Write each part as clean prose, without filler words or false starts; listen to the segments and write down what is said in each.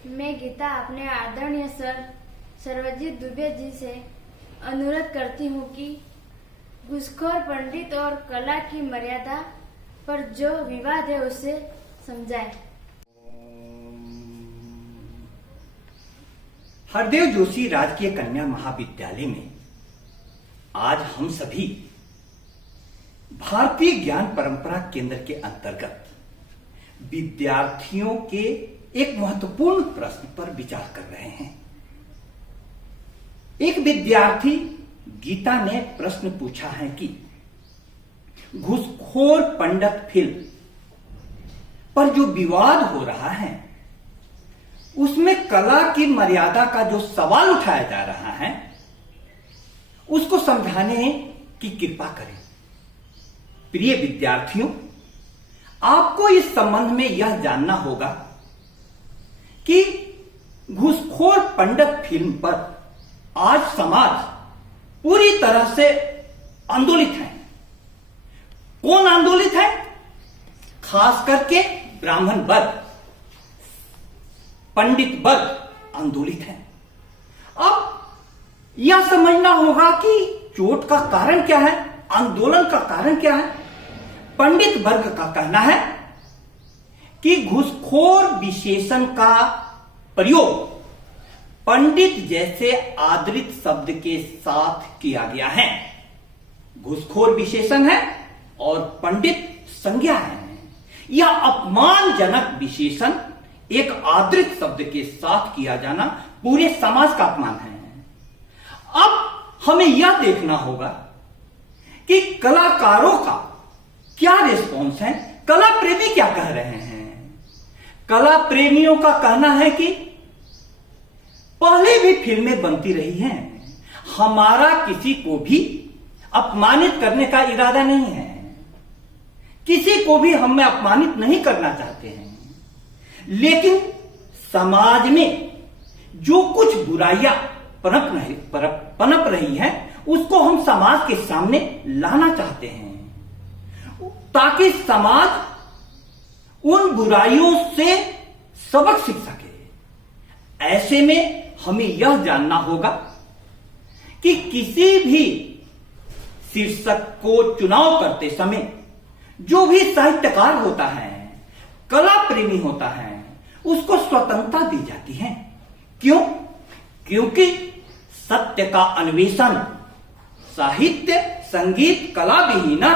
मैं गीता अपने आदरणीय सर सर्वजीत दुबे जी से अनुरोध करती हूँ कि घूसखोर पंडित और कला की मर्यादा पर जो विवाद है उसे समझाए। हरदेव जोशी राजकीय कन्या महाविद्यालय में आज हम सभी भारतीय ज्ञान परंपरा केंद्र के अंतर्गत विद्यार्थियों के एक महत्वपूर्ण प्रश्न पर विचार कर रहे हैं। एक विद्यार्थी गीता ने प्रश्न पूछा है कि घूसखोर पंडित फिल्म पर जो विवाद हो रहा है उसमें कला की मर्यादा का जो सवाल उठाया जा रहा है उसको समझाने की कृपा करें। प्रिय विद्यार्थियों, आपको इस संबंध में यह जानना होगा कि घूसखोर पंडित फिल्म पर आज समाज पूरी तरह से आंदोलित है। कौन आंदोलित है? खास करके ब्राह्मण वर्ग, पंडित वर्ग आंदोलित है। अब यह समझना होगा कि चोट का कारण क्या है, आंदोलन का कारण क्या है। पंडित वर्ग का कहना है कि घूसखोर विशेषण का प्रयोग पंडित जैसे आदरित शब्द के साथ किया गया है। घूसखोर विशेषण है और पंडित संज्ञा है। यह अपमानजनक विशेषण एक आदरित शब्द के साथ किया जाना पूरे समाज का अपमान है। अब हमें यह देखना होगा कि कलाकारों का क्या रिस्पॉन्स है, कला प्रेमी क्या कह रहे हैं। कला प्रेमियों का कहना है कि पहले भी फिल्में बनती रही हैं, हमारा किसी को भी अपमानित करने का इरादा नहीं है, किसी को भी हम अपमानित नहीं करना चाहते हैं, लेकिन समाज में जो कुछ बुराइयां पनप रही हैं उसको हम समाज के सामने लाना चाहते हैं ताकि समाज उन बुराइयों से सबक सीख सके। ऐसे में हमें यह जानना होगा कि किसी भी शीर्षक को चुनाव करते समय जो भी साहित्यकार होता है, कला प्रेमी होता है, उसको स्वतंत्रता दी जाती है। क्यों? क्योंकि सत्य का अन्वेषण साहित्य संगीत कला विहीना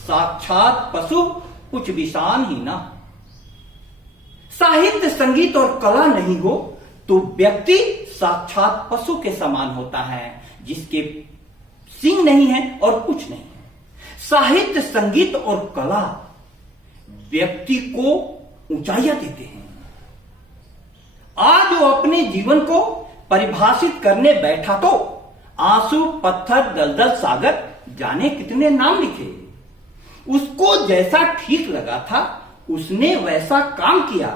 साक्षात पशु कुछ विषान ही ना। साहित्य संगीत और कला नहीं हो तो व्यक्ति साक्षात पशु के समान होता है जिसके सींग नहीं है और कुछ नहीं है। साहित्य संगीत और कला व्यक्ति को ऊंचाइयां देते हैं। आज वो अपने जीवन को परिभाषित करने बैठा तो आंसू पत्थर दलदल सागर जाने कितने नाम लिखे। उसको जैसा ठीक लगा था उसने वैसा काम किया।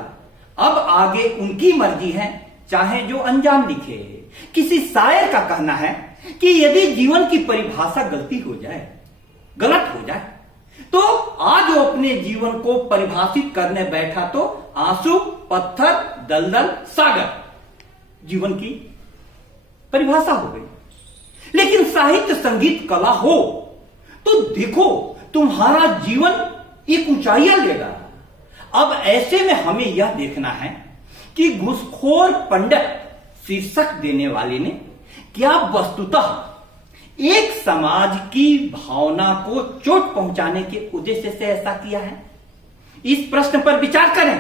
अब आगे उनकी मर्जी है, चाहे जो अंजाम लिखे। किसी शायर का कहना है कि यदि जीवन की परिभाषा गलत हो जाए तो आज वो अपने जीवन को परिभाषित करने बैठा तो आंसू पत्थर दलदल सागर जीवन की परिभाषा हो गई। लेकिन साहित्य संगीत कला हो तो देखो तुम्हारा जीवन एक ऊंचाइयां लेगा। अब ऐसे में हमें यह देखना है कि घूसखोर पंडित शीर्षक देने वाले ने क्या वस्तुतः एक समाज की भावना को चोट पहुंचाने के उद्देश्य से ऐसा किया है। इस प्रश्न पर विचार करें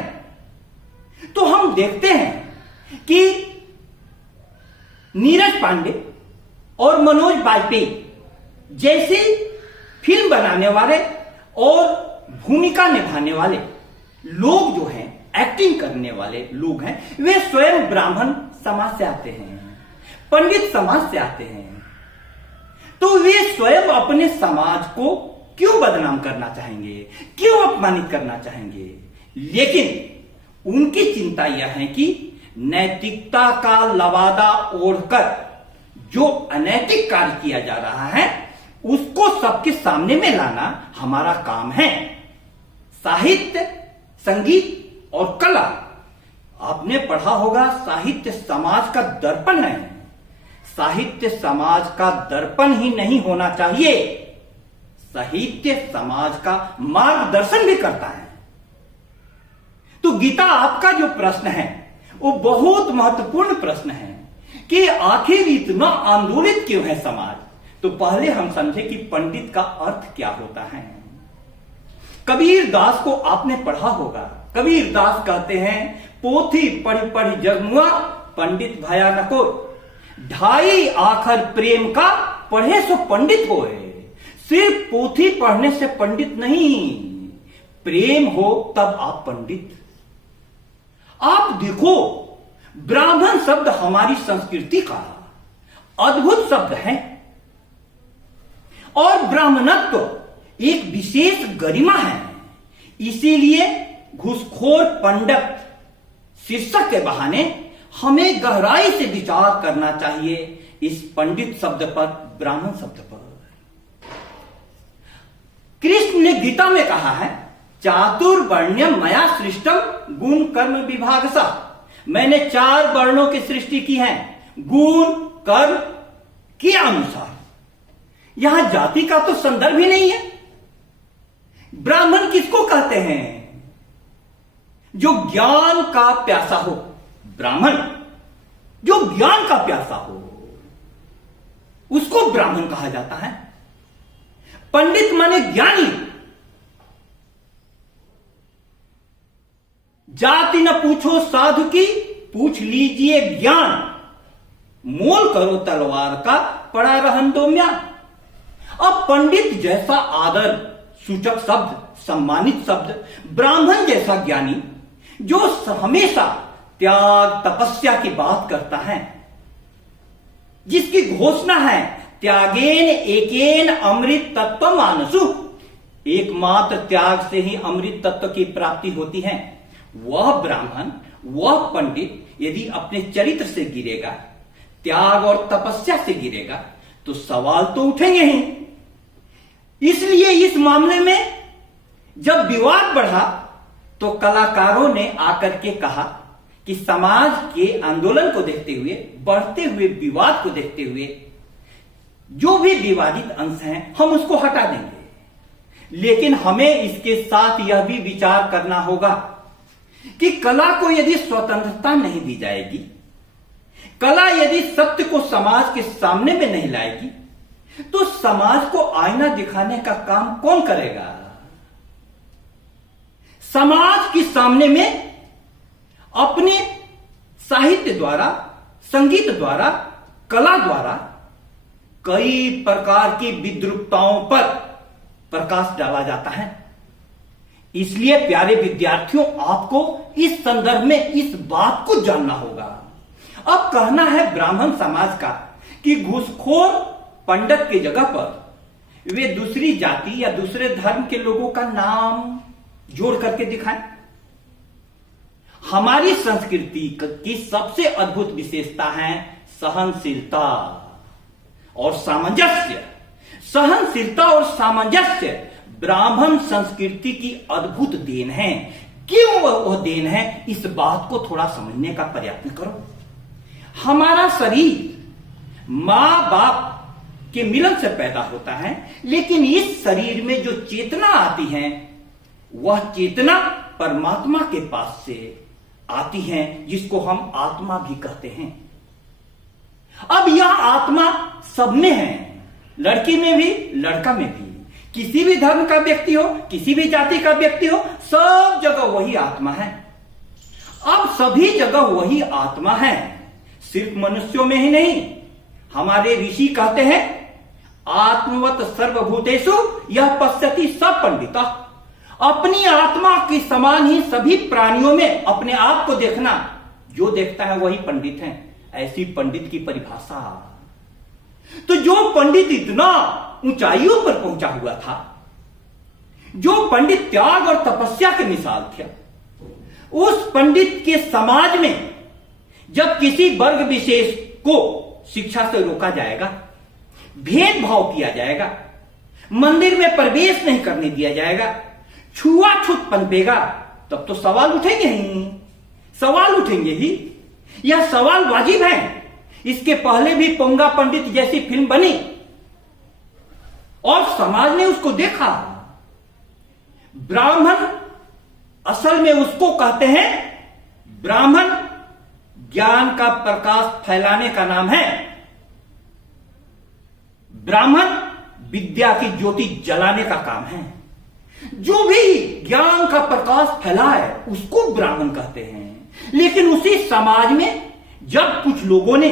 तो हम देखते हैं कि नीरज पांडे और मनोज बाजपेयी जैसे फिल्म बनाने वाले और भूमिका निभाने वाले लोग जो हैं, एक्टिंग करने वाले लोग हैं, वे स्वयं ब्राह्मण समाज से आते हैं, पंडित समाज से आते हैं। तो वे स्वयं अपने समाज को क्यों बदनाम करना चाहेंगे, क्यों अपमानित करना चाहेंगे। लेकिन उनकी चिंता यह है कि नैतिकता का लवादा ओढ़कर जो अनैतिक कार्य किया जा रहा है उसको सबके सामने में लाना हमारा काम है। साहित्य संगीत और कला आपने पढ़ा होगा साहित्य समाज का दर्पण है। साहित्य समाज का दर्पण ही नहीं होना चाहिए, साहित्य समाज का मार्गदर्शन भी करता है। तो गीता, आपका जो प्रश्न है वो बहुत महत्वपूर्ण प्रश्न है कि आखिर इतना आंदोलित क्यों है समाज। तो पहले हम समझे कि पंडित का अर्थ क्या होता है। कबीर दास को आपने पढ़ा होगा। कबीर दास कहते हैं, पोथी पढ़ी पढ़ी जगमुआ, पंडित भया नको, ढाई आखर प्रेम का पढ़े सो पंडित होए। सिर्फ पोथी पढ़ने से पंडित नहीं, प्रेम हो तब आप पंडित। आप देखो, ब्राह्मण शब्द हमारी संस्कृति का अद्भुत शब्द है और ब्राह्मणत्व एक विशेष गरिमा है। इसीलिए घूसखोर पंडित शीर्षक के बहाने हमें गहराई से विचार करना चाहिए इस पंडित शब्द पर, ब्राह्मण शब्द पर। कृष्ण ने गीता में कहा है, चातुर्वर्ण्यम मया सृष्टम गुण कर्म विभाग सा। मैंने 4 वर्णों की सृष्टि की है गुण कर्म के अनुसार। यहां जाति का तो संदर्भ ही नहीं है। ब्राह्मण किसको कहते हैं? जो ज्ञान का प्यासा हो। ब्राह्मण जो ज्ञान का प्यासा हो उसको ब्राह्मण कहा जाता है। पंडित माने ज्ञानी। जाति न पूछो साधु की, पूछ लीजिए ज्ञान। मोल करो तलवार का, पड़ा रहन दो म्यान। अब पंडित जैसा आदर सूचक शब्द, सम्मानित शब्द, ब्राह्मण जैसा ज्ञानी जो हमेशा त्याग तपस्या की बात करता है, जिसकी घोषणा है त्यागेन एकेन अमृत तत्व मानसु, एकमात्र त्याग से ही अमृत तत्व की प्राप्ति होती है। वह ब्राह्मण, वह पंडित यदि अपने चरित्र से गिरेगा, त्याग और तपस्या से गिरेगा, तो सवाल तो उठेंगे ही। इसलिए इस मामले में जब विवाद बढ़ा तो कलाकारों ने आकर के कहा कि समाज के आंदोलन को देखते हुए, बढ़ते हुए विवाद को देखते हुए, जो भी विवादित अंश हैं हम उसको हटा देंगे। लेकिन हमें इसके साथ यह भी विचार करना होगा कि कला को यदि स्वतंत्रता नहीं दी जाएगी, कला यदि सत्य को समाज के सामने में नहीं लाएगी, तो समाज को आईना दिखाने का काम कौन करेगा? समाज के सामने में अपने साहित्य द्वारा, संगीत द्वारा, कला द्वारा कई प्रकार की विद्रूपताओं पर प्रकाश डाला जाता है। इसलिए प्यारे विद्यार्थियों, आपको इस संदर्भ में इस बात को जानना होगा। अब कहना है ब्राह्मण समाज का कि घूसखोर पंडित की जगह पर वे दूसरी जाति या दूसरे धर्म के लोगों का नाम जोड़ करके दिखाएं। हमारी संस्कृति की सबसे अद्भुत विशेषता है सहनशीलता और सामंजस्य। सहनशीलता और सामंजस्य ब्राह्मण संस्कृति की अद्भुत देन है। क्यों वह देन है, इस बात को थोड़ा समझने का प्रयत्न करो। हमारा शरीर मां बाप के मिलन से पैदा होता है, लेकिन इस शरीर में जो चेतना आती है वह चेतना परमात्मा के पास से आती है, जिसको हम आत्मा भी कहते हैं। अब यह आत्मा सब में है, लड़की में भी, लड़का में भी। किसी भी धर्म का व्यक्ति हो, किसी भी जाति का व्यक्ति हो, सब जगह वही आत्मा है। अब सभी जगह वही आत्मा है, सिर्फ मनुष्यों में ही नहीं। हमारे ऋषि कहते हैं आत्मवत सर्वभूतेषु यह पश्यति सब पंडिता। अपनी आत्मा के समान ही सभी प्राणियों में अपने आप को देखना, जो देखता है वही पंडित है। ऐसी पंडित की परिभाषा। तो जो पंडित इतना ऊंचाइयों पर पहुंचा हुआ था, जो पंडित त्याग और तपस्या के मिसाल थे, उस पंडित के समाज में जब किसी वर्ग विशेष को शिक्षा से रोका जाएगा, भेदभाव किया जाएगा, मंदिर में प्रवेश नहीं करने दिया जाएगा, छुआछूत पनपेगा, तब तो सवाल उठेंगे ही सवाल उठेंगे ही। यह सवाल वाजिब है। इसके पहले भी पोंगा पंडित जैसी फिल्म बनी और समाज ने उसको देखा। ब्राह्मण असल में उसको कहते हैं, ब्राह्मण ज्ञान का प्रकाश फैलाने का नाम है। ब्राह्मण विद्या की ज्योति जलाने का काम है। जो भी ज्ञान का प्रकाश फैलाए उसको ब्राह्मण कहते हैं। लेकिन उसी समाज में जब कुछ लोगों ने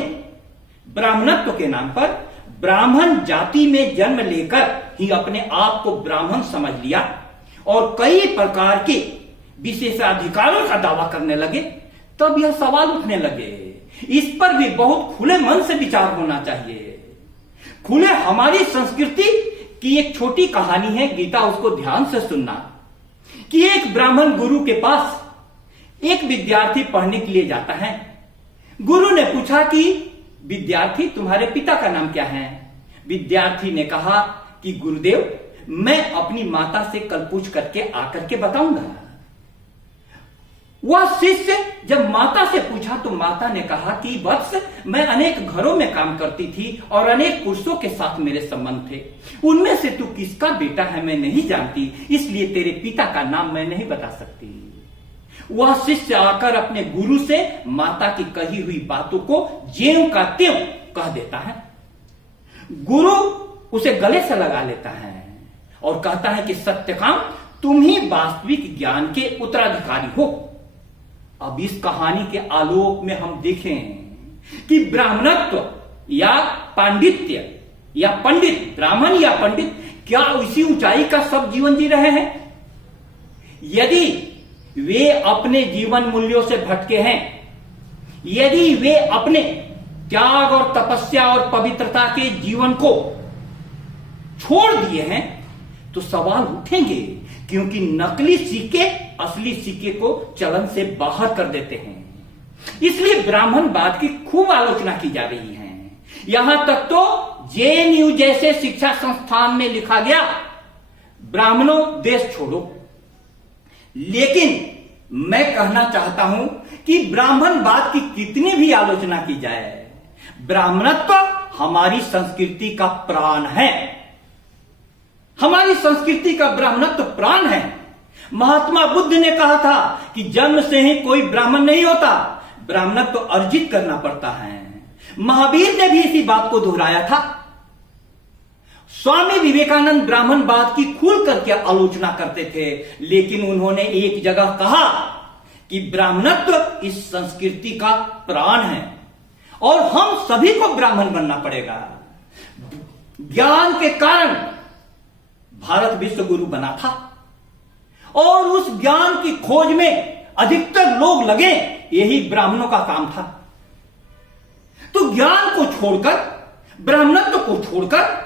ब्राह्मणत्व के नाम पर ब्राह्मण जाति में जन्म लेकर ही अपने आप को ब्राह्मण समझ लिया और कई प्रकार के विशेषाधिकारों का दावा करने लगे, तब यह सवाल उठने लगे। इस पर भी बहुत खुले मन से विचार होना चाहिए। खुले हमारी संस्कृति की एक छोटी कहानी है, गीता, उसको ध्यान से सुनना। कि एक ब्राह्मण गुरु के पास एक विद्यार्थी पढ़ने के लिए जाता है। गुरु ने पूछा कि विद्यार्थी, तुम्हारे पिता का नाम क्या है? विद्यार्थी ने कहा कि गुरुदेव, मैं अपनी माता से कल पूछ करके आकर के बताऊंगा। वह शिष्य जब माता से पूछा तो माता ने कहा कि वत्स, मैं अनेक घरों में काम करती थी और अनेक पुरुषों के साथ मेरे संबंध थे। उनमें से तू किसका बेटा है मैं नहीं जानती, इसलिए तेरे पिता का नाम मैं नहीं बता सकती। वह शिष्य आकर अपने गुरु से माता की कही हुई बातों को ज्यों का त्यों कह देता है। गुरु उसे गले से लगा लेता है और कहता है कि सत्यकाम, तुम ही वास्तविक ज्ञान के उत्तराधिकारी हो। अब इस कहानी के आलोक में हम देखें कि ब्राह्मणत्व या पांडित्य या पंडित, ब्राह्मण या पंडित, क्या उसी ऊंचाई का सब जीवन जी रहे हैं? यदि वे अपने जीवन मूल्यों से भटके हैं, यदि वे अपने त्याग और तपस्या और पवित्रता के जीवन को छोड़ दिए हैं, तो सवाल उठेंगे, क्योंकि नकली सिक्के असली सिक्के को चलन से बाहर कर देते हैं। इसलिए ब्राह्मणवाद की खूब आलोचना की जा रही है। यहां तक तो जेएनयू जैसे शिक्षा संस्थान में लिखा गया, ब्राह्मणों देश छोड़ो। लेकिन मैं कहना चाहता हूं कि ब्राह्मणवाद की कितनी भी आलोचना की जाए, ब्राह्मणत्व हमारी संस्कृति का प्राण है। हमारी संस्कृति का ब्राह्मणत्व प्राण है। महात्मा बुद्ध ने कहा था कि जन्म से ही कोई ब्राह्मण नहीं होता, ब्राह्मणत्व अर्जित करना पड़ता है। महावीर ने भी इसी बात को दोहराया था। स्वामी विवेकानंद ब्राह्मणवाद की खुल करके आलोचना करते थे, लेकिन उन्होंने एक जगह कहा कि ब्राह्मणत्व इस संस्कृति का प्राण है और हम सभी को ब्राह्मण बनना पड़ेगा। ज्ञान के कारण भारत विश्व गुरु बना था और उस ज्ञान की खोज में अधिकतर लोग लगे, यही ब्राह्मणों का काम था। तो ज्ञान को छोड़कर, ब्राह्मणत्व को छोड़कर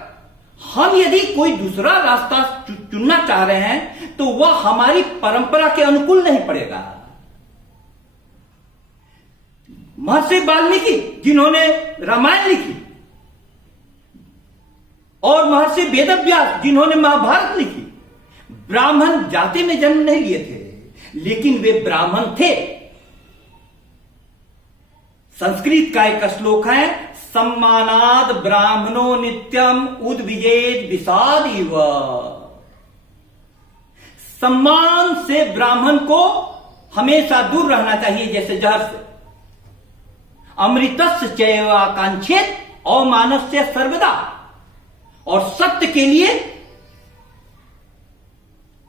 हम यदि कोई दूसरा रास्ता चुनना चाह रहे हैं तो वह हमारी परंपरा के अनुकूल नहीं पड़ेगा। महर्षि वाल्मीकि जिन्होंने रामायण लिखी और महर्षि वेदव्यास जिन्होंने महाभारत लिखी, ब्राह्मण जाति में जन्म नहीं लिए थे, लेकिन वे ब्राह्मण थे। संस्कृत का एक श्लोक है, सम्मानाद ब्राह्मणो नित्यम उद्विजेद विषादिव। सम्मान से ब्राह्मण को हमेशा दूर रहना चाहिए, जैसे जहर से। अमृतस्य चैवाकांक्षेत अवमानस्य सर्वदा। और सत्य के लिए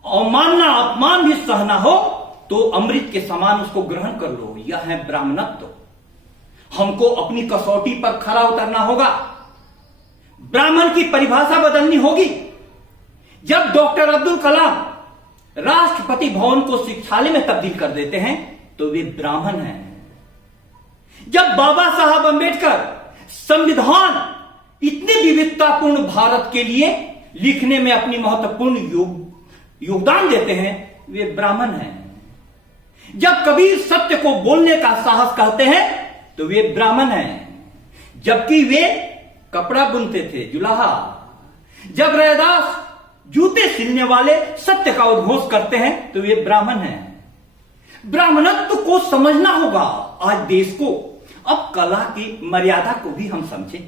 अवमानना, अपमान भी सहना हो तो अमृत के समान उसको ग्रहण कर लो। यह है ब्राह्मणत्व। हमको अपनी कसौटी पर खरा उतरना होगा। ब्राह्मण की परिभाषा बदलनी होगी। जब डॉक्टर अब्दुल कलाम राष्ट्रपति भवन को शिक्षालय में तब्दील कर देते हैं तो वे ब्राह्मण हैं। जब बाबा साहब अंबेडकर संविधान इतने विविधतापूर्ण भारत के लिए लिखने में अपनी महत्वपूर्ण योगदान देते हैं, वे ब्राह्मण हैं। जब कबीर सत्य को बोलने का साहस कहते हैं तो वे ब्राह्मण हैं, जबकि वे कपड़ा बुनते थे, जुलाहा। जब रैदास जूते सिलने वाले सत्य का उद्घोष करते हैं तो वे ब्राह्मण हैं। ब्राह्मणत्व को समझना होगा आज देश को। अब कला की मर्यादा को भी हम समझें।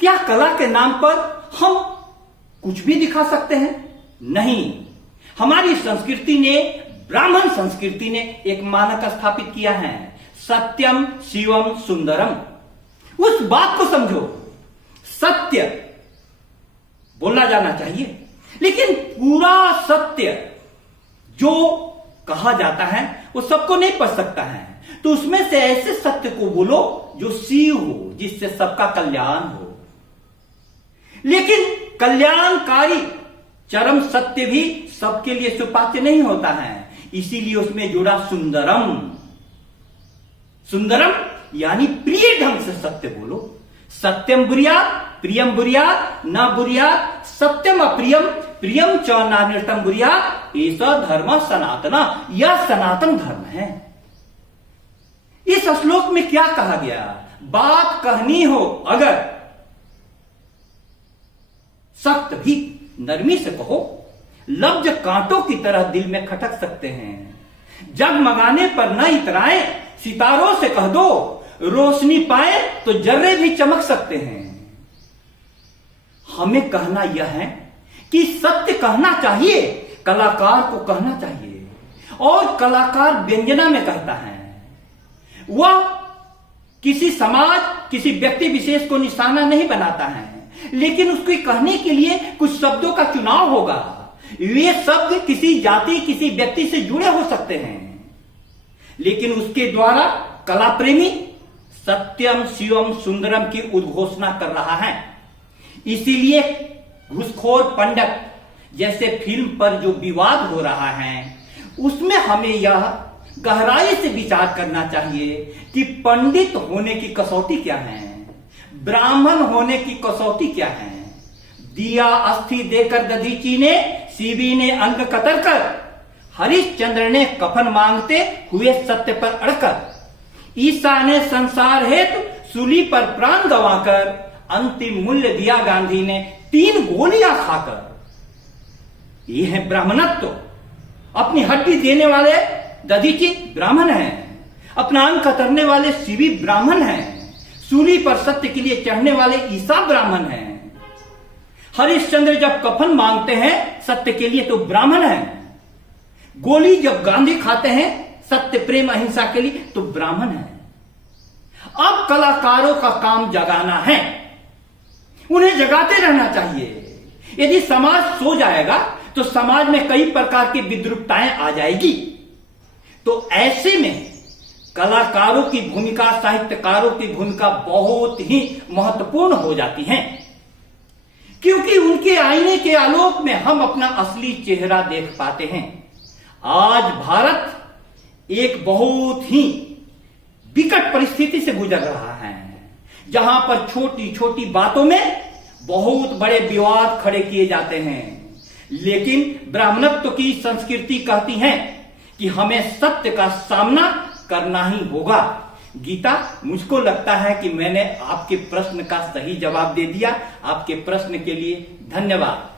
क्या कला के नाम पर हम कुछ भी दिखा सकते हैं? नहीं। हमारी संस्कृति ने, ब्राह्मण संस्कृति ने एक मानक स्थापित किया है, सत्यम शिवम सुंदरम। उस बात को समझो। सत्य बोला जाना चाहिए, लेकिन पूरा सत्य जो कहा जाता है वो सबको नहीं पढ़ सकता है। तो उसमें से ऐसे सत्य को बोलो जो शिव हो, जिससे सबका कल्याण हो। लेकिन कल्याणकारी चरम सत्य भी सबके लिए सुपाच्य नहीं होता है, इसीलिए उसमें जुड़ा सुंदरम। सुंदरम यानी प्रिय ढंग से सत्य बोलो। सत्यम बुरियात, प्रियम बुरियात, न बुरियात, सत्यम अप्रियम, प्रियम च नान्यतम बुरियात, ऐसा धर्म सनातना। यह सनातन धर्म है। इस श्लोक में क्या कहा गया? बात कहनी हो अगर, सख्त भी नरमी से कहो। लफ्ज कांटों की तरह दिल में खटक सकते हैं। जगमगाने पर न इतराए, सितारों से कह दो, रोशनी पाए तो जर्रे भी चमक सकते हैं। हमें कहना यह है कि सत्य कहना चाहिए, कलाकार को कहना चाहिए। और कलाकार व्यंजना में कहता है, वह किसी समाज, किसी व्यक्ति विशेष को निशाना नहीं बनाता है, लेकिन उसके कहने के लिए कुछ शब्दों का चुनाव होगा। वे शब्द किसी जाति, किसी व्यक्ति से जुड़े हो सकते हैं, लेकिन उसके द्वारा कला प्रेमी सत्यम शिवम सुंदरम की उद्घोषणा कर रहा है। इसीलिए घूसखोर पंडित जैसे फिल्म पर जो विवाद हो रहा है, उसमें हमें यह गहराई से विचार करना चाहिए कि पंडित होने की कसौटी क्या है, ब्राह्मण होने की कसौटी क्या है। दिया अस्थि देकर दधीची ने, सीबी ने अंग कतर कर, हरिश्चंद्र ने कफन मांगते हुए सत्य पर अड़कर, ईसा ने संसार हेतु सूली पर प्राण गंवाकर, अंतिम मूल्य दिया गांधी ने 3 गोलियां खाकर। ये है ब्राह्मणत्व। अपनी हड्डी देने वाले दधीची ब्राह्मण हैं, अपना अंग कतरने वाले सीबी ब्राह्मण हैं, सूली पर सत्य के लिए चढ़ने वाले ईसा ब्राह्मण हैं, हरिश्चंद्र जब कफन मांगते हैं सत्य के लिए तो ब्राह्मण हैं, गोली जब गांधी खाते हैं सत्य प्रेम अहिंसा के लिए तो ब्राह्मण हैं। अब कलाकारों का काम जगाना है, उन्हें जगाते रहना चाहिए। यदि समाज सो जाएगा तो समाज में कई प्रकार की विद्रुपताएं आ जाएगी। तो ऐसे में कलाकारों की भूमिका, साहित्यकारों की भूमिका बहुत ही महत्वपूर्ण हो जाती है, क्योंकि उनके आईने के आलोक में हम अपना असली चेहरा देख पाते हैं। आज भारत एक बहुत ही विकट परिस्थिति से गुजर रहा है, जहां पर छोटी छोटी बातों में बहुत बड़े विवाद खड़े किए जाते हैं। लेकिन ब्राह्मणत्व की संस्कृति कहती है कि हमें सत्य का सामना करना ही होगा। गीता, मुझको लगता है कि मैंने आपके प्रश्न का सही जवाब दे दिया। आपके प्रश्न के लिए धन्यवाद।